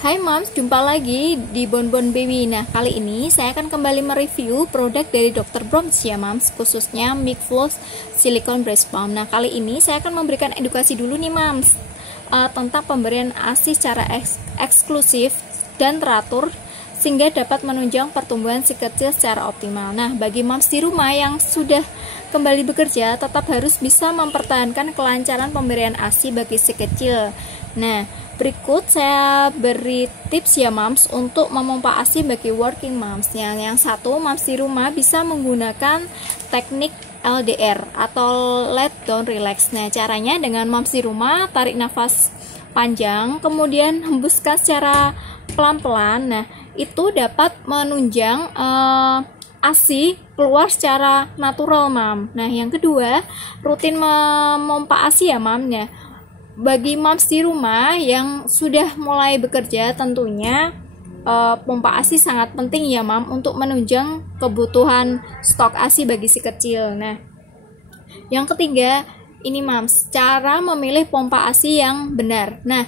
Hai Moms, jumpa lagi di Bonbon Baby. Nah, kali ini saya akan kembali mereview produk dari Dr. Bronx ya Moms, khususnya Milk-Floss Silicone Breast Pump. Nah, kali ini saya akan memberikan edukasi dulu nih Moms tentang pemberian ASI secara eksklusif dan teratur sehingga dapat menunjang pertumbuhan si kecil secara optimal. Nah, bagi Moms di rumah yang sudah kembali bekerja tetap harus bisa mempertahankan kelancaran pemberian ASI bagi si kecil. Nah, berikut saya beri tips ya Moms untuk memompa ASI bagi working moms. Yang satu, Moms di rumah bisa menggunakan teknik LDR atau let down relax. Nah, caranya dengan Moms di rumah tarik nafas panjang, kemudian hembuskan secara pelan-pelan. Nah, itu dapat menunjang ASI keluar secara natural Mom. Nah, yang kedua, rutin memompa ASI ya Mom ya. Bagi moms di rumah yang sudah mulai bekerja tentunya pompa ASI sangat penting ya Mam untuk menunjang kebutuhan stok ASI bagi si kecil. Nah, yang ketiga ini Mams, cara memilih pompa ASI yang benar. Nah,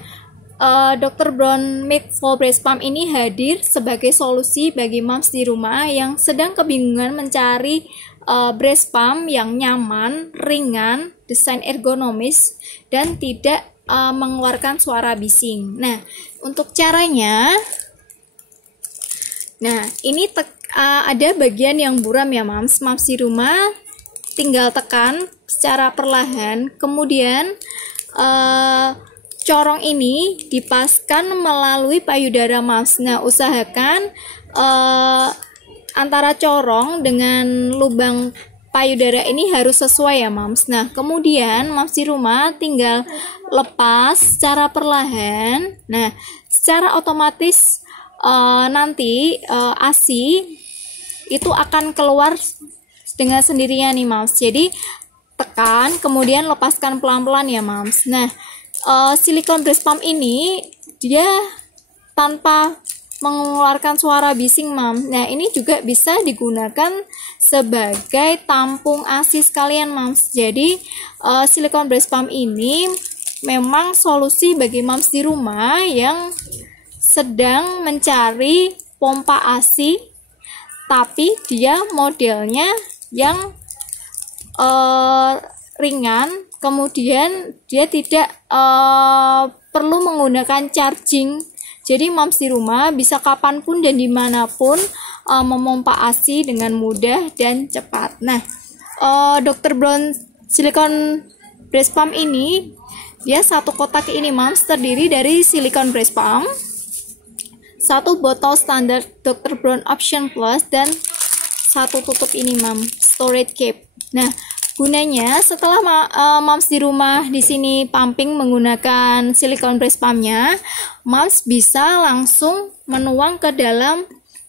Dr. Bronx Milk-Floss Breast Pump ini hadir sebagai solusi bagi moms di rumah yang sedang kebingungan mencari breast pump yang nyaman, ringan, desain ergonomis, dan tidak mengeluarkan suara bising. Nah, untuk caranya, nah ini ada bagian yang buram ya Moms di rumah, tinggal tekan secara perlahan, kemudian corong ini dipaskan melalui payudara Moms. Nah, usahakan antara corong dengan lubang payudara ini harus sesuai ya Moms. Nah, kemudian Moms di rumah tinggal lepas secara perlahan. Nah, secara otomatis nanti ASI itu akan keluar dengan sendirinya nih Moms. Jadi tekan, kemudian lepaskan pelan-pelan ya Moms. Nah, silicone breast pump ini dia tanpa mengeluarkan suara bising Mom. Nah, ini juga bisa digunakan sebagai tampung ASI sekalian Moms. Jadi silicone breast pump ini memang solusi bagi moms di rumah yang sedang mencari pompa ASI tapi dia modelnya yang ringan, kemudian dia tidak perlu menggunakan charging. Jadi moms di rumah bisa kapanpun dan dimanapun memompa ASI dengan mudah dan cepat. Nah, Dr. Bronx Silicone Breast Pump ini dia satu kotak ini moms terdiri dari silicone breast pump, satu botol standar Dr. Bronx Option Plus, dan satu tutup ini Mom, storage cap. Nah, gunanya setelah moms di rumah di sini pumping menggunakan silicone breast pumpnya, moms bisa langsung menuang ke dalam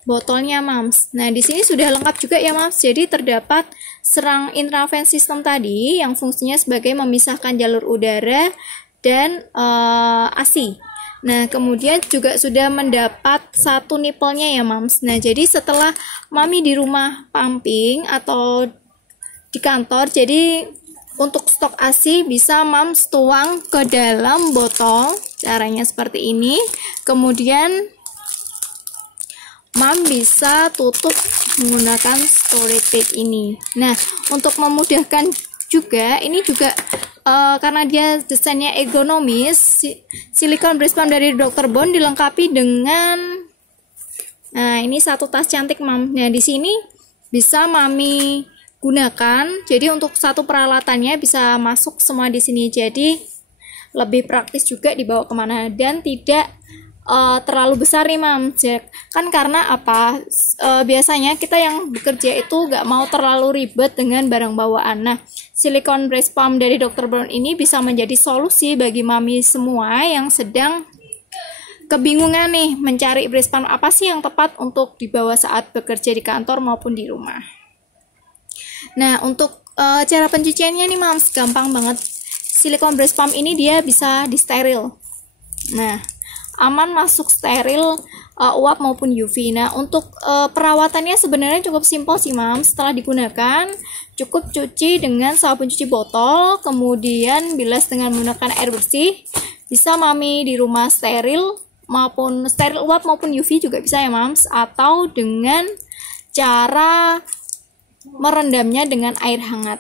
botolnya Moms. Nah, di sini sudah lengkap juga ya Moms. Jadi terdapat serang intraven system tadi yang fungsinya sebagai memisahkan jalur udara dan ASI. Nah, kemudian juga sudah mendapat satu nipelnya ya Moms. Nah, jadi setelah mami di rumah pumping atau di kantor, jadi untuk stok ASI bisa Moms tuang ke dalam botol. Caranya seperti ini. Kemudian Mom bisa tutup menggunakan storage bag ini. Nah, untuk memudahkan juga, ini juga karena dia desainnya ergonomis, silicone breast pump dari Dr. Bronx dilengkapi dengan, nah ini satu tas cantik Mom. Nah, di sini bisa mami gunakan. Jadi untuk satu peralatannya bisa masuk semua di sini. Jadi lebih praktis juga dibawa kemana dan tidak terlalu besar nih Mam. Kan karena apa? Biasanya kita yang bekerja itu gak mau terlalu ribet dengan barang bawaan. Nah, silicone breast pump dari Dr. Bronx ini bisa menjadi solusi bagi mami semua yang sedang kebingungan nih mencari breast pump apa sih yang tepat untuk dibawa saat bekerja di kantor maupun di rumah. Nah, untuk cara pencuciannya nih Mams, gampang banget. Silicone breast pump ini dia bisa di steril. Nah, aman masuk steril uap maupun UV. Nah, untuk perawatannya sebenarnya cukup simpel sih Mams. Setelah digunakan, cukup cuci dengan sabun cuci botol, kemudian bilas dengan menggunakan air bersih. Bisa mami di rumah steril maupun steril uap maupun UV juga bisa ya Mams, atau dengan cara merendamnya dengan air hangat.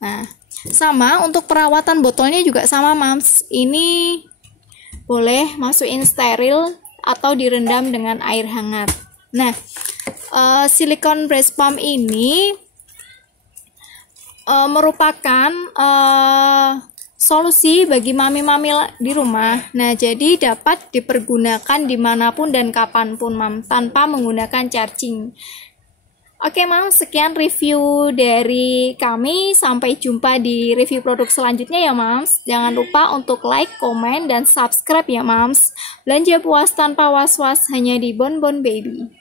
Nah, sama untuk perawatan botolnya juga sama Mams. Ini boleh masukin steril atau direndam dengan air hangat. Nah, silicone breast pump ini merupakan solusi bagi mami-mami di rumah. Nah, jadi dapat dipergunakan dimanapun dan kapanpun, Mam, tanpa menggunakan charging. Oke, Mam, sekian review dari kami. Sampai jumpa di review produk selanjutnya ya, Mams. Jangan lupa untuk like, komen, dan subscribe ya, Mams. Belanja puas tanpa was-was hanya di Bonbon Baby.